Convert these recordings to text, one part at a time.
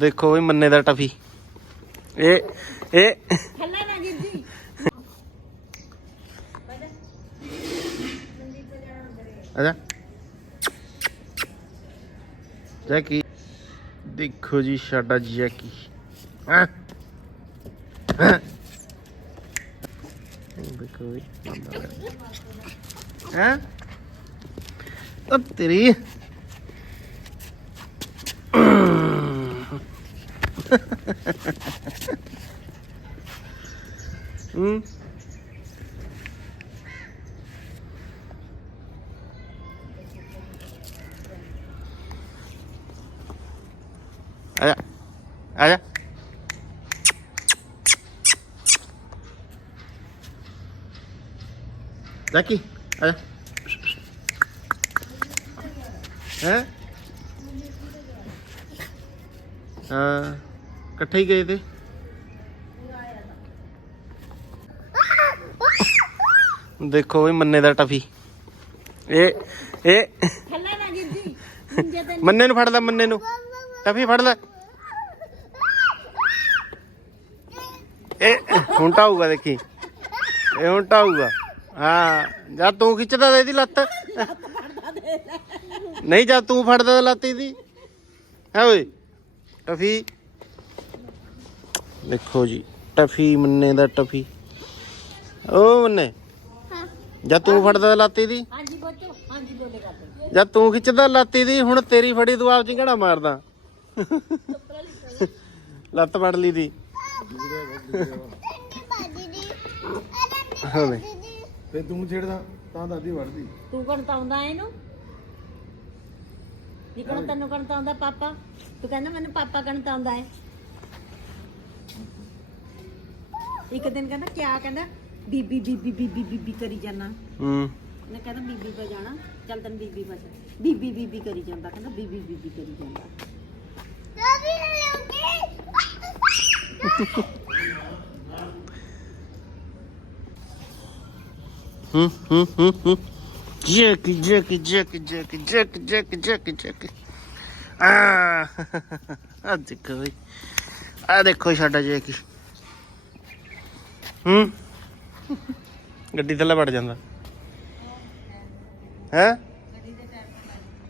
ਦੇਖੋ ਵੀ ਮੰਨੇ ਦਾ ਟਫੀ। ਇਹ ਇਹ। ਥੱਲੇ ਨਾ ਗਿਰ ਜੀ। ਆਜਾ ਜੈਕੀ ਦੇਖੋ ਜੀ ਸਾਡਾ ਜੈਕੀ ਹਾਂ? ਹਾਂ? ਦੇਖੋ ਵੀ। ਹਾਂ? ਉਹ ਤੇਰੀ ਜੈਕੀ ਆਜਾ ਹੈ ਹਾਂ ਇਕੱਠੇ ਹੀ ਗਏ ਤੇ। ਦੇਖੋ ਵੀ ਮੰਨੇ ਦਾ ਟਫੀ। ਇਹ ਇਹ। ਥੱਲੇ ਨਾ ਗਿਰ ਜੀ। ਮੁੰਜੇ ਤੇ ਮੰਨੇ ਨੂੰ ਫੜ ਲੈ ਮੰਨੇ ਨੂੰ। ਟਫੀ ਫੜ ਲੈ। ਇਹ ਹੁਣ ਟਾਊਗਾ ਦੇਖੀ। ਇਹ ਹੁਣ ਟਾਊਗਾ ਹਾਂ ਜਾਂ ਤੂੰ ਖਿੱਚਦਾ ਤਾਂ ਇਹਦੀ ਲੱਤ। ਨਹੀਂ ਜਾਂ ਤੂੰ ਫੜਦਾ ਤਾਂ ਲੱਤ ਇਹਦੀ। ਹੈ ਓਏ ਟਫੀ। ਦੇਖੋ ਜੀ ਟਫੀ ਮੰਨੇ ਦਾ ਟਫੀ। ਓ ਮੰਨੇ ਜਾਂ ਤੂੰ ਫੜਦਾ ਲੱਤ ਇਹਦੀ। ਹਾਂਜੀ ਬੱਚੋ ਹਾਂਜੀ ਬੋਲੇ ਕਰਦੇ। ਜਾਂ ਤੂੰ ਖਿੱਚਦਾ ਲਾਤੀ ਦੀ ਹੁਣ ਤੇਰੀ ਫੜੀ ਤੂੰ ਆਪ ਚ ਕਿਹੜਾ ਮਾਰਦਾ। ਲੱਤ ਫੜ ਲਈ ਦੀ। ਹਾਂ। ਫੇ ਤੂੰ ਛੇੜਦਾ ਤਾਂ ਦਾਦੀ ਵੜਦੀ ਤੂੰ ਕਣ ਤਾਉਂਦਾ ਇਹਨੂੰ ਨਿਕਣ ਤੈਨੂੰ ਕਣ ਤਾਉਂਦਾ ਪਾਪਾ? ਤੂੰ ਕਹਿੰਦਾ ਮੈਨੂੰ ਪਾਪਾ ਕਣ ਤਾਉਂਦਾ ਹੈ। ਇੱਕ ਦਿਨ ਕਹਿੰਦਾ ਕਿਆ ਕਹਿੰਦਾ? ਬੀਬੀ ਬੀਬੀ ਬੀਬੀ ਬੀਬੀ ਕਰੀ ਜਾਣਾ ਹੂੰ। ਉਹਨੇ ਕਹਿੰਦਾ ਬੀਬੀ ਕੋ ਜਾਣਾ। ਚੱਲ ਤੈਨੂੰ ਬੀਬੀ ਬਸ ਬੀਬੀ ਬੀਬੀ ਕਰੀ ਜਾਂਦਾ। ਕਹਿੰਦਾ ਬੀਬੀ ਬੀਬੀ ਕਰੀ ਜਾਂਦਾ। ਹੂੰ ਹੂੰ ਹੂੰ Джеки, Джеки, Джеки, Джеки, Джеки, Джеки, Джеки, Джеки. ਆ ਆ ਦੇਖੋ ਬਈ ਆ ਦੇਖੋ ਸਾਡਾ ਜੇਕੀ ਹੂੰ ਗੱਡੀ ਥੱਲੇ ਵੜ ਜਾਂਦਾ। ਹੈ?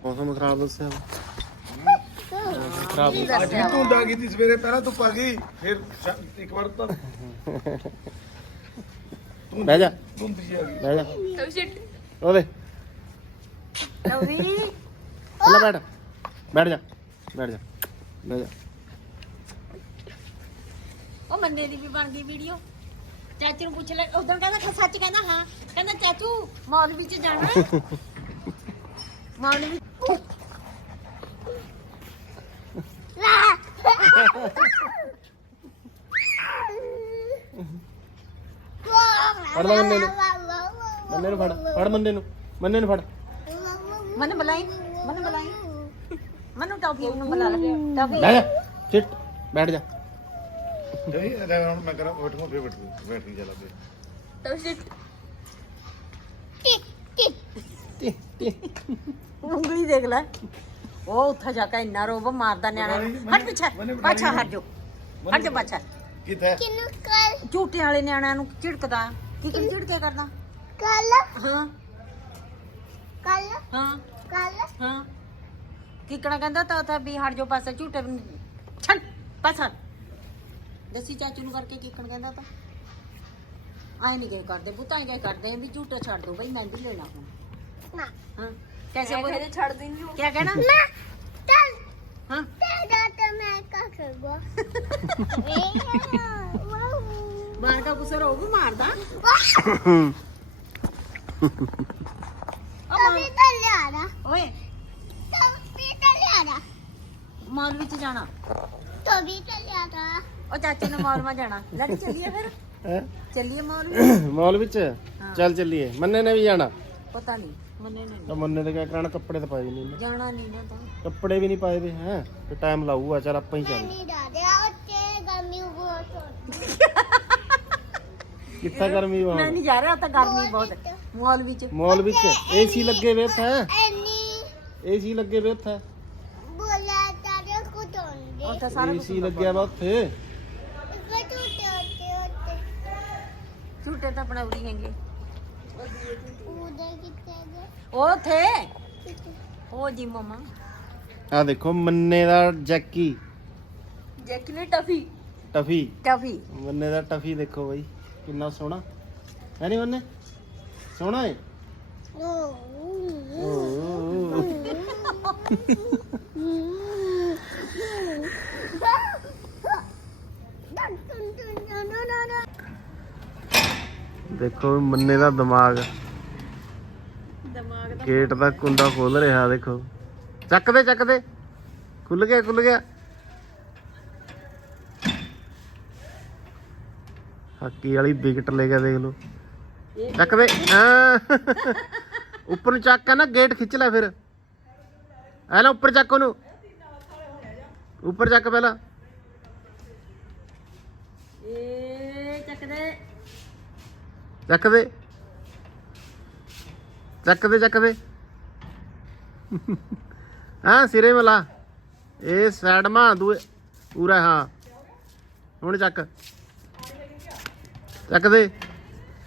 ਮੌਸਮ ਖਰਾਬ ਦੱਸਿਆ। ਖਰਾਬ ਅੱਜ ਵੀ ਧੁੰਦ ਆ ਗਈ ਸੀ ਸਵੇਰੇ ਪਹਿਲਾਂ ਧੁੱਪ ਆ ਗਈ ਫਿਰ ਸ਼ਾ- ਇੱਕ ਵਾਰ ਤਾਂ ਬਹਿ ਜਾ। ਧੁੰਦ ਜੀ ਆ ਗਈ। ਬਹਿ ਜਾ। ਉਹਦੇ ਲਵੀ ਬੈਠ। ਬੈਠ ਜਾ। ਬੈਠ ਜਾ। ਬੈਠ ਜਾ। ਉਹ ਮੰਨੇ ਦੀ ਵੀ ਬਣ ਗਈ ਵੀਡੀਓ। ਚਾਚੂ ਨੂੰ ਪੁੱਛ ਲੈ। ਉਦੋਂ ਕਹਿੰਦਾ ਕਿ ਸੱਚ ਕਹਿੰਦਾ ਹਾਂ। ਕਹਿੰਦਾ ਚਾਚੂ ਮੌਲਵੀ ਚ ਜਾਣਾ। ਹੈ ਮੌਲਵੀ ਫੜ ਲੈ ਮੰਨੇ ਨੂੰ। ਮੰਨੇ ਨੂੰ ਫੜ ਫੜ ਮੰਨੇ ਨੂੰ। ਮੰਨੇ ਨੂੰ ਫੜ। ਮਨ ਬੁਲਾਈ ਮਨ ਬੁਲਾਈ। ਮਨੂੰ ਟੌਫੀ ਨੂੰ ਬੁਲਾ ਲੈ ਟੌਫੀ। ਬਹਿ ਜਾ ਸਿੱਟ ਬੈਠ ਜਾ। ਨਹੀਂ ਹੁਣ ਮੈਂ ਕਰਾਂ ਬੈਠੂਗਾ ਫੇਰ ਬੈਠੂ ਬੈਠੀ ਚੱਲ ਪਏ ਉਂਗਲੀ ਦੇਖ ਲੈ। ਉਹ ਉੱਥੇ ਜਾ ਕੇ ਇੰਨਾ ਰੋਬ ਮਾਰਦਾ ਨਿਆਣਾ ਨੂੰ। ਹਟ ਪਿੱਛੇ ਪਾਛਾ ਹਟ ਜੋ ਹਟ ਜਾ ਪਾਛਾ ਕਿੱਥੇ? ਝੂਟੇ ਵਾਲੇ ਨਿਆਣਿਆਂ ਨੂੰ ਝਿੜਕਦਾ ਕੀ ਕਿਹੜੀ ਝੜਕੇ ਕਰਦਾ? ਕੱਲ। ਹਾਂ। ਕੱਲ। ਹਾਂ। ਕੱਲ। ਹਾਂ। ਕਿਕਣਾ ਕਹਿੰਦਾ ਤਾਂ ਤਾਂ ਵੀ ਹਟ ਜੋ ਪਾਸਾ ਝੂਟੇ ਛੱਡ ਪਾਸਾ ਦਸੀ ਚਾਚੂ ਨੂੰ ਕਰਕੇ ਕਿਕਣ ਕਹਿੰਦਾ ਤਾਂ। ਆਏ ਨਹੀਂ ਗਏ ਕਰਦੇ ਪੁੱਤਾਂ ਹੀ ਗਏ ਕਰਦੇ ਵੀ ਝੂਟਾ ਛੱਡ ਦੋ ਬਈ ਮੈਂ ਵੀ ਲੈਣਾ ਹੁਣ। ਨਾ। ਹਾਂ। ਕੈਸੇ ਬੋਲ? ਛੱਡ ਦਿੰਦੀ ਹੂੰ। ਕੀ ਕਹਿਣਾ? ਨਾ ਚੱਲ। ਹਾਂ। ਤੇਰਾ ਤਾਂ ਮੈਂ ਕੱਖ ਗੋ ਵੇ ਮਾਰ ਕਾ ਕੁਸਰ ਉਹ ਵੀ ਮਾਰਦਾ ਓਏ। ਤਵੀ ਤੇ ਲਿਆ ਮਾਲ ਵਿੱਚ ਜਾਣਾ। ਤਵੀ ਤੇ ਲਿਆ ਉਹ ਚਾਚੇ ਨੇ ਮਾਲ ਮਾ ਜਾਣਾ। ਲੈ ਚੱਲੀਏ ਫਿਰ। ਹੈ? ਚੱਲੀਏ ਮਾਲ ਵਿੱਚ? ਮਾਲ ਵਿੱਚ? ਚੱਲ ਚੱਲੀਏ। ਮੰਨੇ ਨੇ ਵੀ ਜਾਣਾ? ਪਤਾ ਕੱਪੜੇ ਵੀ ਨਹੀਂ ਪਾਏ ਦੇ ਕਿੱਥਾ ਗਰਮੀ ਮੈਂ ਨਹੀਂ ਜਾ ਰਿਹਾ ਤਾਂ ਗਰਮੀ ਬਹੁਤ ਮॉल ਵਿੱਚ। ਮਾਲ ਵਿੱਚ? ਏਸੀ ਲੱਗੇ ਵੇ ਉੱਥੇ? ਏਸੀ ਲੱਗੇ ਵੇ ਉੱਥੇ? ਉਹ ਉੱਥੇ ਸਾਰਾ ਕੁਝ ਏਸੀ ਲੱਗਿਆ ਵਾ ਉੱਥੇ? ਝੂਟੇ ਤਾਂ ਆਪਣਾ ਉਰੀ ਹੈਗੇ। ਉਹ ਉੱਥੇ? ਉਹ ਜੀ ਮਮਾ। ਆ ਦੇਖੋ ਮੰਨੇ ਦਾ ਜੈਕੀ। ਜੈਕਲੀ ਟਫੀ। ਟਫੀ। ਟਫੀ। ਮੰਨੇ ਦਾ ਟਫੀ ਦੇਖੋ ਬਾਈ। ਕਿੰਨਾ ਸੋਹਣਾ? ਹੈ ਨਹੀਂ ਮੰਨੇ? ਸੋਹਣਾ ਹੈ ਓ ਦੇਖੋ ਮੰਨੇ ਦਾ ਦਿਮਾਗ। ਦਿਮਾਗ ਦਾ ਗੇਟ ਦਾ ਕੁੰਡਾ ਖੋਲ ਰਿਹਾ ਦੇਖੋ। ਚੱਕ ਦੇ ਚੱਕ ਦੇ। ਖੁੱਲ ਗਿਆ ਖੁੱਲ ਗਿਆ। ਹਾਕੀ ਵਾਲੀ ਵਿਕਟ ਲੈ ਗਿਆ ਦੇਖ ਲਓ। ਚੱਕ ਦੇ ਹਾਂ। ਉੱਪਰ ਨੂੰ ਚੱਕ ਕੇ ਨਾ ਗੇਟ ਖਿੱਚ ਲੈ ਫਿਰ। ਐ ਨਾ ਉੱਪਰ ਚੱਕ ਉਹਨੂੰ। ਉੱਪਰ ਚੱਕ ਪਹਿਲਾਂ। ਚੱਕ ਦੇ। ਚੱਕ ਦੇ। ਚੱਕ ਦੇ ਚੱਕ ਦੇ। ਹਾਂ ਸਿਰੇ ਮਲਾ ਇਹ ਸਾਈਡ ਮਾ ਦੂਏ ਪੂਰਾ ਹਾਂ। ਹੁਣ ਚੱਕ। ਚੱਕ ਦੇ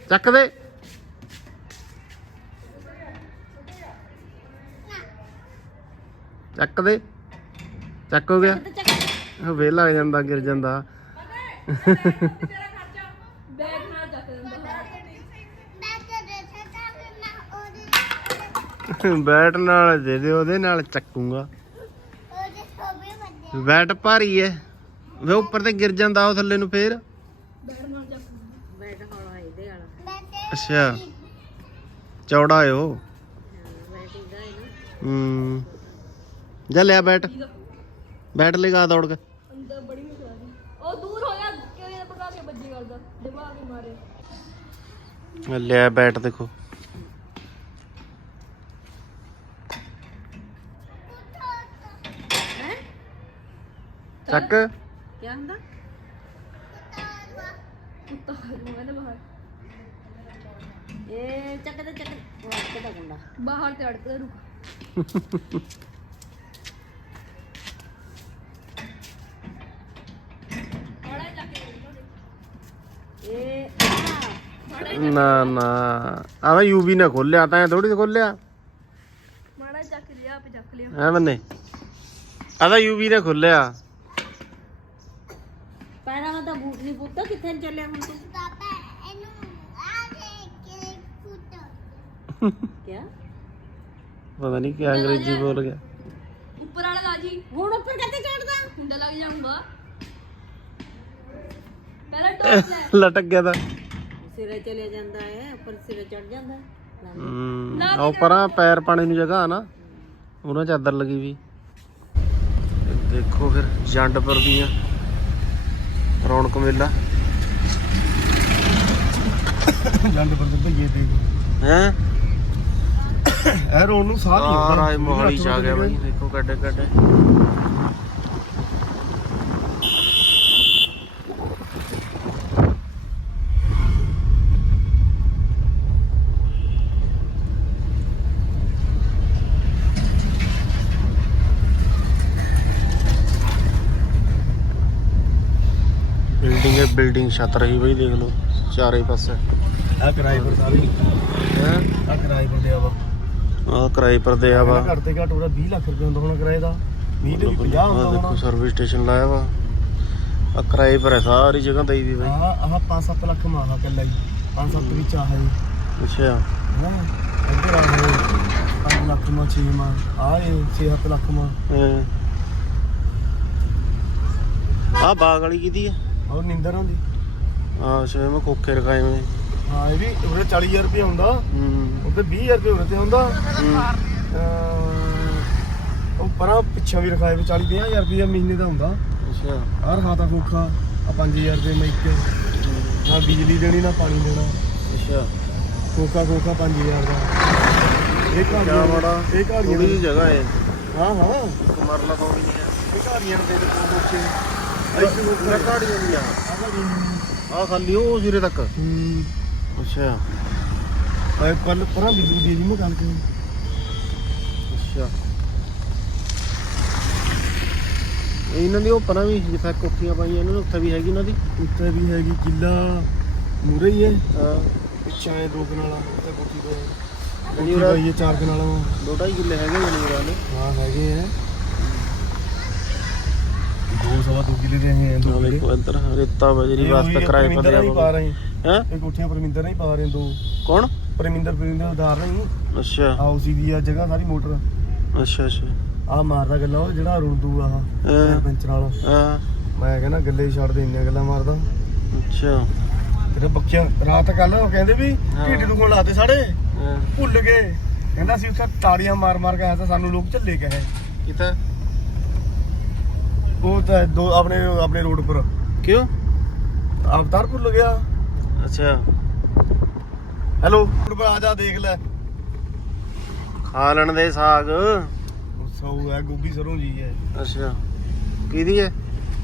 ਚੱਕ ਦੇ। ਚੱਕ ਦੇ। ਚੱਕ ਹੋ ਗਿਆ। ਤੇ ਚੱਕ ਲੱਗ ਜਾਂਦਾ, ਗਿਰ ਜਾਂਦਾ। ਬੈਟ ਨਾਲ ਦੇ ਦੇ, ਉਹਦੇ ਨਾਲ ਚੱਕੂਗਾ। ਬੈਟ ਭਾਰੀ ਐ। ਵੇ ਉੱਪਰ ਤੇ ਗਿਰ ਜਾਂਦਾ ਉਹ ਥੱਲੇ ਨੂੰ ਫੇਰ। ਬੈਠ ਹੌਲਾ ਅੱਛਾ। ਚੌੜਾ ਹੈ ਹੂੰ। ਜਾ ਲਿਆ ਬੈਟ। ਬੈਟ ਲਗਾ ਦੌੜ ਕੇ। ਅੰਦਰ ਬੜੀ ਮੁਸ਼ਕਲ ਆ ਉਹ ਦੂਰ ਹੋ ਗਿਆ ਕਿਉਂ ਇਹ ਪਕਾ ਕੇ ਬੱਜੀ ਕਰਦਾ। ਦਿਮਾਗ ਹੀ ਮਾਰੇ। ਲਿਆ ਬੈਟ ਦੇਖੋ। ਹੈ? ਚੱਕ। ਕੀ ਹੁੰਦਾ? ਕੁੱਤਾ। ਨੂੰ ਕਹਿੰਦੇ ਬਾਹਰ ਇਹ ਚੱਕ ਦੇ ਚੱਕ ਉਹ ਅੱਗੇ ਦਾ ਗੁੰਡਾ ਬਾਹਰ ਤੇ ਅੜਕਦਾ ਰੁਕ ਇਹ ਆਹ, ਨਾ ਨਾ ਆਹ ਯੂਵੀ ਨੇ ਖੋਲਿਆ ਤਾਂ ਥੋੜੀ ਖੋਲਿਆ ਮਾੜਾ ਚੱਕ ਲਿਆ ਆਪੇ ਚੱਕ ਲਿਆ ਐ ਬੰਨੇ ਆਦਾ ਯੂਵੀ ਨੇ ਖੋਲਿਆ ਪੈਰਾਂ ਤਾਂ ਬੂਟ ਨਹੀਂ ਪੁੱਤਾ ਕਿੱਥੇ ਨੂੰ ਚੱਲਿਆ ਹੁਣ ਤੂੰ ਕਿਆ? ਪਤਾ ਨਹੀਂ ਕੀ ਅੰਗਰੇਜ਼ੀ ਬੋਲ ਗਿਆ। ਉੱਪਰ ਵਾਲਾ ਲਾ ਜੀ। ਹੁਣ ਉੱਪਰ ਕਿੱਥੇ ਚੜਦਾ ਕੁੰਡਾ ਲੱਗ ਜਾਊਗਾ। ਪਹਿਲਾਂ ਟੋਪ ਲੈ। ਲਟਕ ਗਿਆ ਤਾਂ। ਸਿਰੇ ਚਲੇ ਜਾਂਦਾ ਹੈ ਉੱਪਰ ਸਿਰੇ ਚੜ ਜਾਂਦਾ। ਹੈ। ਹਮ, ਆਹ ਪਰਾਂ ਪੈਰ ਪਾਣੀ ਨੂੰ ਜਗ੍ਹਾ ਨਾ। ਉਹਨਾਂ ਚਾਦਰ ਲੱਗੀ ਵੀ। ਦੇਖੋ ਫਿਰ ਜੰਡਪੁਰ ਦੀਆਂ ਰੌਣਕ ਮੇਲਾ। ਜੰਡ ਪਰ ਭਈਏ ਦੇ ਹੈ? ਇਹ ਰੋਣ ਨੂੰ ਸਾਹ ਨਹੀਂ ਆ ਰਾਜ ਮੋਹਾਲੀ ਚ ਆ ਗਿਆ ਬਾਈ ਦੇਖੋ ਕੱਡੇ ਕੱਡੇ ਬਿਲਡਿੰਗ ਹੈ ਬਿਲਡਿੰਗ ਛੱਤ ਰਹੀ ਬਈ ਦੇਖ ਲਓ ਚਾਰੇ ਪਾਸੇ। ਆ ਕਿਰਾਏ ਪਰ ਸਾਰੇ। ਹੈ? ਆ ਕਿਰਾਏ ਪਰ ਦਿਆ ਵਾ। ਆ ਕਿਰਾਏ ਪਰ ਦੇ ਆ ਵਾ। ਘੱਟ ਤੇ ਘੱਟ ਉਹਦਾ 20 ਲੱਖ ਰੁਪਏ ਹੁੰਦਾ ਹੋਣਾ ਕਿਰਾਏ ਦਾ। 20 ਤੇ 50 ਆ ਹੁੰਦਾ ਦੇਖੋ ਹੋਣਾ। ਸਰਵਿਸ ਸਟੇਸ਼ਨ ਲਾਇਆ ਵਾ। ਆ ਕਿਰਾਏ ਪਰ ਹੈ ਸਾਰੀ ਜਗ੍ਹਾ ਦਈ ਵੀ ਬਾਈ। ਆਹ ਆਹ 5-7 ਲੱਖ ਮਾਹਾ ਕੱਲਾ ਜੀ। 5-7 ਵਿੱਚ ਆਹ ਜੀ। ਅੱਛਾ। ਹਾਂ? ਇੱਧਰ ਆ ਗਏ 5 ਲੱਖ ਮਾ 6 ਮਾ। ਆ ਇਹ 6-7 ਲੱਖ ਮਾ। ਆ ਬਾਗ ਵਾਲੀ ਕਿਹਦੀ ਆ? ਔਰ ਨਿੰਦਰ ਹੁੰਦੀ ਆ ਸ਼ੇ ਮੈਂ ਕੋਕੇ ਰਖਾਏ ਹੋਏ। ਹਾਂ ਇਹ ਵੀ ਉਰੇ 40000 ਰੁਪਏ ਹੁੰਦਾ। ਹੂੰ। ਉੱਤੇ 20000 ਰੁਪਏ ਉਰੇ ਤੇ ਹੁੰਦਾ। ਅਹ ਉਹ ਪਰਾਂ ਪਿੱਛਾ ਵੀ ਰਖਾਏ ਵੀ 40 50000 ਰੁਪਏ ਮਹੀਨੇ ਦਾ ਹੁੰਦਾ। ਅੱਛਾ। ਹਰ ਖਾਤਾ ਖੋਖਾ ਆ 5000 ਰੁਪਏ ਮੈਂ ਇੱਕ। ਨਾ ਬਿਜਲੀ ਦੇਣੀ ਨਾ ਪਾਣੀ ਦੇਣਾ। ਅੱਛਾ। ਖੋਖਾ ਖੋਖਾ 5000 ਦਾ। ਇਹ ਘਰ ਕਿਆ ਬੜਾ ਇਹ ਘਰ ਥੋੜੀ ਜਿਹੀ ਜਗ੍ਹਾ ਹੈ। ਹਾਂ ਹਾਂ। ਮਰਲਾ ਥੋੜੀ ਹੈ। ਇਹ ਘਾੜੀਆਂ ਦੇ ਦੇ ਕੋਚੇ ਮੈਂ ਕਾੜੀਆਂ ਦੀ ਆ। ਆ ਖਾਲੀ ਉਹ ਸਿਰੇ ਤੱਕ। ਹੂੰ। ਅੱਛਾ। ਪਰ ਪਰ ਪਰਾਂ ਬਿਜਲੀ ਦੇ ਜੀ ਕੇ ਅੱਛਾ। ਇਹਨਾਂ ਦੀ ਉਹ ਪਰਾਂ ਵੀ ਜਿੱਥੇ ਕੋਠੀਆਂ ਪਾਈਆਂ ਇਹਨਾਂ ਨੂੰ ਉੱਥੇ ਵੀ ਹੈਗੀ ਇਹਨਾਂ ਦੀ? ਉੱਤੇ ਵੀ ਹੈਗੀ ਕਿੱਲਾ ਮੂਰੇ ਹੀ ਹੈ। ਹਾਂ। ਪਿੱਛੇ ਆਏ ਦੋ ਕਨਾਲਾ ਉੱਤੇ ਕੋਠੀ ਪਾਈ ਹੈ ਚਾਰ ਕਨਾਲਾ ਦੋ ਢਾਈ ਕਿੱਲੇ ਹੈਗੇ ਜਨੂਰਾਂ ਨੇ। ਹਾਂ ਹੈਗੇ ਹੈ ਦੋ ਸਵਾ ਦੋ ਕਿੱਲੇ ਦੇ ਹੈ ਦੋ ਉਹ ਕਿੱਲੇ। ਦੇਖੋ ਇੱਧਰ ਰੇਤਾ ਬਜਰੀ ਵਾਸਤੇ ਕਿਰਾਏ ਪਰ ਪਰਮਿੰਦਰ ਨਹੀਂ ਪਾ ਲਿਆ ਰਹੇ ਹੈ। ਇਹ ਕੋਠੀਆਂ ਪਰਮਿੰਦਰ ਨਹੀਂ ਪਾ ਰਹੇ ਦੋ। ਕੌਣ? ਪਰਮਿੰਦਰ ਪਰਮਿੰਦਰ ਉਧਾਰ ਨਹੀਂ। ਅੱਛਾ। ਹਾਊਸ ਦੀ ਆ ਜਗ੍ਹਾ ਸਾਰੀ ਮੋਟਰ। ਅੱਛਾ ਅੱਛਾ। ਆ ਮਾਰਦਾ ਗੱਲਾਂ ਉਹ ਜਿਹੜਾ ਰੁਲਦੂ ਆ। ਪੈਂਚਰ ਵਾਲਾ। ਹਾਂ। ਮੈਂ ਕਹਿੰਦਾ ਗੱਲੇ ਛੱਡ ਦੇ ਇੰਨੀਆਂ ਗੱਲਾਂ ਮਾਰਦਾ। ਅੱਛਾ। ਤੇਰੇ ਬੱਕਿਆ ਰਾਤ ਕੱਲ ਉਹ ਕਹਿੰਦੇ ਵੀ ਹਾਂ। ਢਿੱਡ ਦੁਖਣ ਲਾਤੇ ਸਾਡੇ। ਹਾਂ। ਭੁੱਲ ਗਏ। ਕਹਿੰਦਾ ਸੀ ਉੱਥੇ ਤਾੜੀਆਂ ਮਾਰ ਮਾਰ ਕੇ ਆਇਆ ਤਾਂ ਸਾਨੂੰ ਲੋਕ ਝੱਲੇ ਕਹੇ ਕਿੱਥੇ? ਉਹ ਤਾਂ ਦੋ ਆਪਣੇ ਆਪਣੇ ਰੋਡ ਪਰ ਕਿਉਂ? ਅਵਤਾਰ ਭੁੱਲ ਗਿਆ ਅੱਛਾ। ਹੈਲੋ ਰੋਡ ਪਰ ਆ ਜਾ ਦੇਖ ਲੈ। ਖਾ ਲੈਣ ਦੇ ਸਾਗ। ਉਹ ਸੌ ਹੈ ਗੋਭੀ ਸਰੋਂ ਜੀ ਹੈ। ਅੱਛਾ। ਕਿਹਦੀ ਹੈ?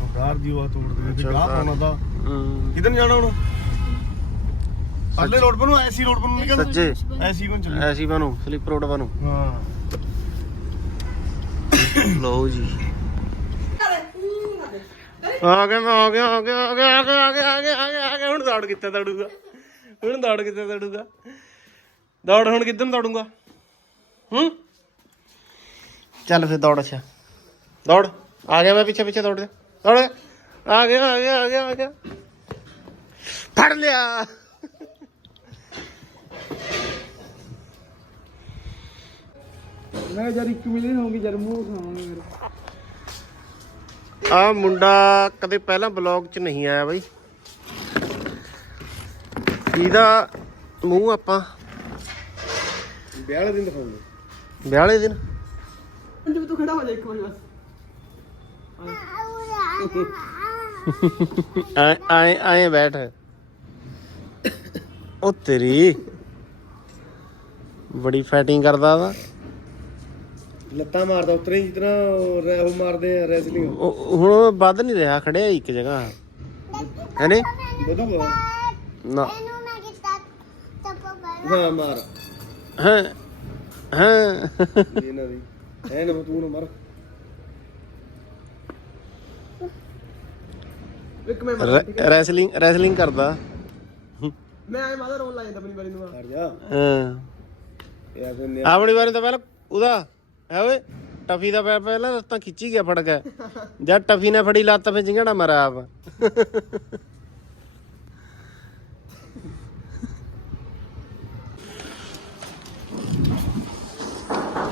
ਉਹ ਕਾਰ ਦੀ ਉਹ ਤੋੜ ਦੇ ਤੇ ਗਾਹ। ਪਾਉਣਾ ਤਾਂ। ਹਮ, ਕਿੱਧਰ ਨੂੰ ਜਾਣਾ ਹੁਣ ਪਰਲੇ ਰੋਡ ਪਰ ਨੂੰ ਐਸੀ ਰੋਡ ਪਰ ਨੂੰ ਨਿਕਲ ਸੱਜੇ ਐਸੀ ਕੋਲ ਚੱਲੀ। ਐਸੀ ਬਣੂ ਸਲਿੱਪ ਰੋਡ ਬਣੂ ਹਾਂ। ਲਓ ਜੀ। ਆ ਗਿਆ ਮੈਂ ਆ ਗਿਆ ਆ ਗਿਆ ਆ ਗਿਆ ਆ ਗਿਆ ਆ ਗਿਆ ਆ ਗਿਆ ਆ ਗਿਆ ਆ ਗਿਆ ਹੁਣ ਦੌੜ ਕਿੱਥੇ ਦੌੜੂਗਾ ਹੁਣ ਦੌੜ ਕਿੱਥੇ ਦੌੜੂਗਾ ਦੌੜ ਹੁਣ ਕਿੱਧਰ ਦੌੜੂਗਾ ਹੂੰ ਚੱਲ ਫਿਰ ਦੌੜ ਅੱਛਾ ਦੌੜ ਆ ਗਿਆ ਮੈਂ ਪਿੱਛੇ ਪਿੱਛੇ ਦੌੜ ਜਾ ਦੌੜ ਆ ਗਿਆ ਆ ਗਿਆ ਆ ਗਿਆ ਆ ਗਿਆ ਫੜ ਲਿਆ ਮੈਂ ਜਦ 1 ਮਿਲੀਅਨ ਹੋਊਗੀ ਜਦ ਮੂੰਹ ਖਾਵਾਂਗੇ ਮੇਰੇ ਆ ਮੁੰਡਾ ਕਦੇ ਪਹਿਲਾਂ ਬਲੌਗ 'ਚ ਨਹੀਂ ਆਇਆ ਬਾਈ। ਇਹਦਾ ਮੂੰਹ ਆਪਾਂ ਵਿਆਹ ਵਾਲੇ ਦਿਨ ਦਿਖਾਉਂਗੇ ਵਿਆਹ ਵਾਲੇ ਦਿਨ? ਪੰਜ ਤੂੰ ਖੜਾ ਹੋ ਜਾ ਇੱਕ ਵਾਰ ਬਸ। ਆਏ ਆਏ ਆਏ ਬੈਠ। ਉਹ ਤੇਰੀ ਬੜੀ ਫੈਟਿੰਗ ਕਰਦਾ ਵਾ। ਲੱਤਾਂ ਮਾਰਦਾ ਉਤਰੇ ਜਿਸ ਤਰ੍ਹਾਂ ਉਹ ਉਹ ਮਾਰਦੇ ਆ ਰੈਸਲਿੰਗ ਉਹ- ਹੁਣ ਉਹ ਵੱਧ ਨਹੀਂ ਰਿਹਾ ਖੜਿਆ ਇੱਕ ਜਗ੍ਹਾ। ਹੈਨੇ? ਵਧੂਗਾ ਨਾ। ਹਾਂ ਮਾਰ। ਹਾਂ ਹਾਂ। ਇਹਨਾਂ ਦੀ। ਐ ਨਾ ਤੂੰ ਨਾ ਮਾਰ। ਇੱਕ ਮੈਂ ਰੈਸਲਿੰਗ ਰੈਸਲਿੰਗ ਕਰਦਾ। ਮੈਂ ਆਏ ਮਾਦਾ ਰੋਣ ਲਾ ਜਾਂਦਾ ਆਪਣੀ ਵਾਰੀ ਨੂੰ। ਹਟ ਜਾ। ਹਾਂ। ਇਹ ਕੋਈ ਆਪਣੀ ਵਾਰੀ ਤਾਂ ਪਹਿਲਾਂ ਉਹਦਾ ਹੈ ਓਏ, ਟਫੀ ਦਾ ਪੈ ਪਹਿਲਾਂ ਲੱਤਾਂ ਖਿੱਚੀ ਗਿਆ ਫੜ ਕੇ। ਜਦ ਟਫੀ ਨੇ ਫੜੀ, ਲੱਤ ਫੇ ਜਿੰਗੜਾ ਮਰਾ ਆਪ।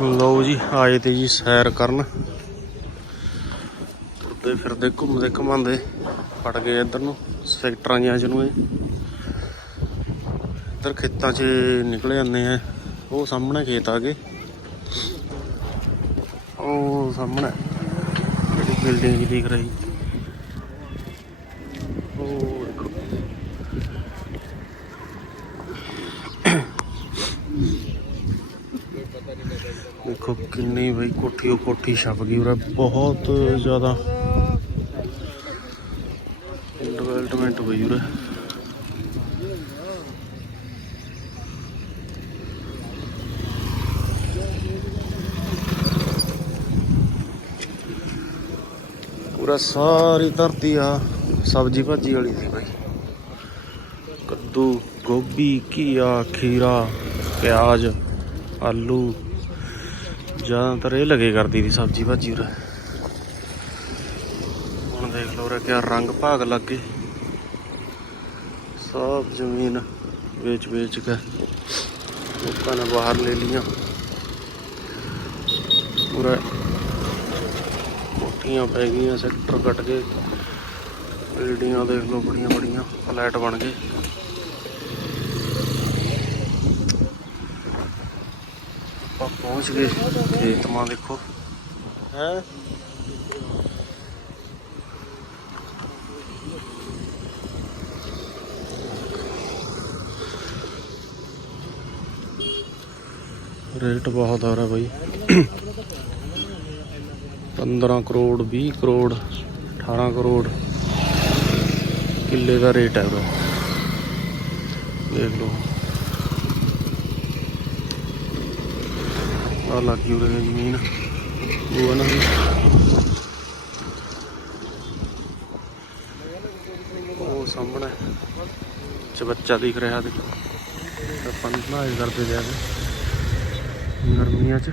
ਲਓ ਜੀ, ਆਏ ਤੇ ਜੀ ਸੈਰ ਕਰਨ। ਤੁਰਦੇ ਫਿਰਦੇ, ਘੁੰਮਦੇ ਘਮਾਉਂਦੇ ਫੜ ਗਏ ਇੱਧਰ ਨੂੰ, ਸੈਕਟਰਾਂ ਜਿਹਾ ਚ ਇਹ। ਇੱਧਰ ਖੇਤਾਂ 'ਚ ਨਿਕਲੇ ਜਾਂਦੇ ਆ, ਉਹ ਸਾਹਮਣੇ ਖੇਤ ਆ ਗਏ ਉਹ ਸਾਹਮਣੇ ਜਿਹੜੀ ਬਿਲਡਿੰਗ ਜੀ ਦਿਖ ਰਹੀ। ਉਹ ਦੇਖੋ। ਦੇਖੋ ਕਿੰਨੀ ਬਈ ਕੋਠੀ, ਉਹ ਕੋਠੀ ਛਪ ਗਈ ਉਰੇ। ਬਹੁਤ ਜ਼ਿਆਦਾ। ਡਿਵੈਲਪਮੈਂਟ ਹੋਈ ਉਰੇ। ਸਾਰੀ ਧਰਤੀ ਆ ਸਬਜੀ ਭਾਜੀ ਵਾਲੀ ਸੀ ਬਾਈ ਕੱਦੂ, ਗੋਭੀ, ਘੀਆ, ਖੀਰਾ, ਪਿਆਜ਼, ਆਲੂ। ਜ਼ਿਆਦਾਤਰ ਇਹ ਲਗੇ ਕਰਦੀ ਦੀ ਸਬਜੀ ਭਾਜੀ ਉਰੇ। ਹੁਣ ਦੇਖ ਲਓ ਉਰੇ ਕਿਆ ਰੰਗ ਭਾਗ ਲੱਗੇ ਸਭ ਜ਼ਮੀਨ ਵੇਚ ਵੇਚ ਕੇ ਲੋਕਾਂ ਨੇ ਬਾਹਰ ਲੈ ਲੀਆਂ ਪੂਰਾ ਕੋਠੀਆਂ ਪੈ ਗਈਆਂ ਸੈਕਟਰ ਕੱਟ ਕੇ। ਬਿਲਡਿੰਗਾਂ ਦੇਖ ਲਓ ਬੜੀਆਂ ਬੜੀਆਂ ਫਲੈਟ ਬਣ ਗਏ। ਆਪਾਂ ਪਹੁੰਚ ਗਏ ਖੇਤ ਮਾਂ ਦੇਖੋ। ਹੈ? ਰੇਟ ਬਹੁਤ ਆ ਰਿਹਾ ਬਾਈ। 15 ਕਰੋੜ 20 ਕਰੋੜ 18 ਕਰੋੜ ਕਿੱਲੇ ਦਾ ਰੇਟ ਹੈ ਉਹ ਦੇਖ ਲਓ। ਆ ਲੱਗੀ ਉਰੇ ਜ਼ਮੀਨ। ਉਹ ਨਾ ਉਹ ਸਾਹਮਣੇ ਚ ਬੱਚਾ ਦਿਖ ਰਿਹਾ, ਦੇਖੋ। ਆਪਾਂ ਨੂੰ ਪੜਾਈ ਕਰਦੇ ਜਾ। ਕੇ ਗਰਮੀਆਂ 'ਚ।